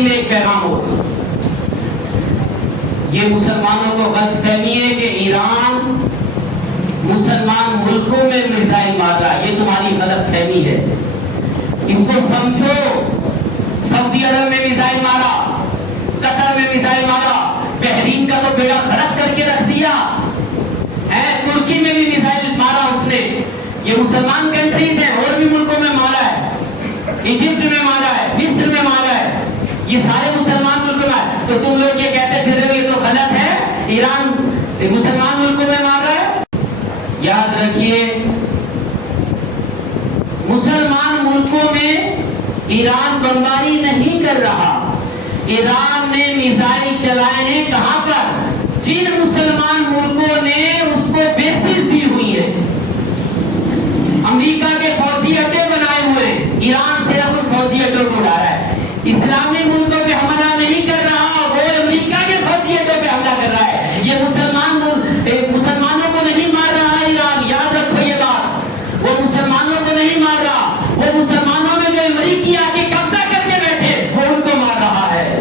آخری میں ایک پیغام ہو، یہ مسلمانوں کو غلط فہمی ہے کہ ایران مسلمان ملکوں میں میزائل مار رہا ہے، یہ تمہاری غلط فہمی ہے، اس کو سمجھو۔ سعودی عرب میں میزائل مارا، قطر میں میزائل مارا، بحرین کا تو بیڑا غرق کر کے رکھ دیا ہے، ترکی میں بھی میزائل مارا اس نے، یہ مسلمان کنٹریز ہیں، اور بھی ملکوں میں مارا ہے، ایجپٹ میں مارا ہے، مصر میں مارا ہے، یہ سارے مسلمان ملکوں میں، تو تم لوگ یہ کہتے پھر رہے ہو یہ تو غلط ہے، ایران مسلمان ملکوں میں مار رہا ہے۔ یاد رکھیے مسلمان ملکوں میں ایران بمباری نہیں کر رہا، ایران نے میزائل چلائے ہیں کہاں پر؟ جن مسلمان ملکوں نے اس کو بیسز دی ہوئی ہیں، امریکہ کے فوجی اڈے بنائے ہوئے، ایران سے اب فوجی اڈوں کو اڑا رہا ہے، اسلامی